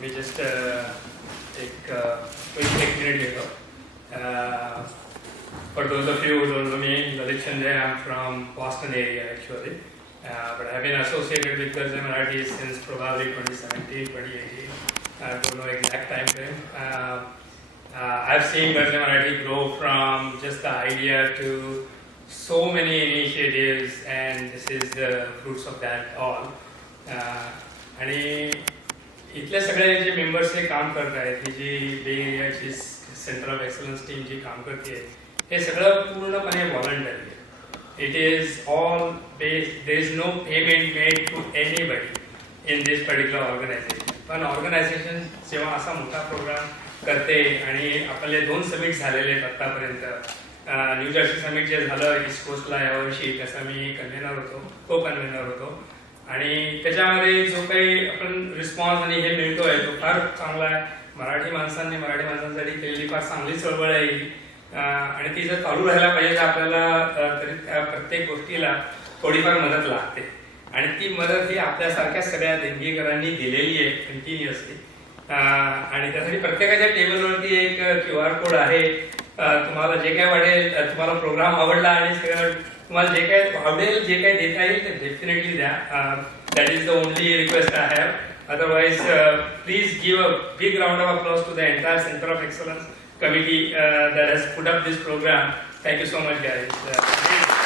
मी just एक quick minute घेतो. For those of you who don't know me, Lalit Chandra, I'm from Boston area actually. But I've been associated with Garze Marathi since probably 2017, 2018. I don't know exact time frame. I've seen Garze Marathi grow from just the idea to so many initiatives, and this is the fruits of that all. आणि इथले सगळे जे members हे काम करत आहेत, ही जी बे एरियाची सेंटर ऑफ एक्सलन्स टीम जी काम करते हे सगळं पूर्णपणे व्हॉलंटरी आहे. It is all based, there is no payment made to anybody in this particular organization. पण ऑर्गनायझेशन जेव्हा असा मोठा प्रोग्राम करते आणि आपले 2 समिट झालेले आहेत आतापर्यंत. न्यू जर्सी समिट जे झालं ईस्ट कोस्टला यावर्षी, त्याचा मी कन्व्हेनर होतो, को कन्व्हेनर होतो. आणि त्याच्यामध्ये जो काही आपण रिस्पॉन्स आणि हे मिळतोय तो फार चांगला आहे. मराठी माणसांसाठी केलेली फार चांगली चळवळ आहे ही. आणि ती जर चालू राहायला पाहिजे तर आपल्याला तरी प्रत्येक गोष्टीला थोडीफार मदत लागते. आणि ती मदत ही आपल्यासारख्या सगळ्या देणगीकरांनी दिलेली आहे कंटिन्युअसली. आणि त्यासाठी प्रत्येकाच्या टेबलवरती एक QR कोड आहे. तुम्हाला जे काय वाटेल, तुम्हाला प्रोग्राम आवडला आणि सगळं तुम्हाला जे काय आवडेल, जे काही देता येईल ते डेफिनेटली द्या. That is the only request I have. Otherwise, please give a big round of applause to the entire Center of Excellence Committee that has put up this program. Thank you so much, guys.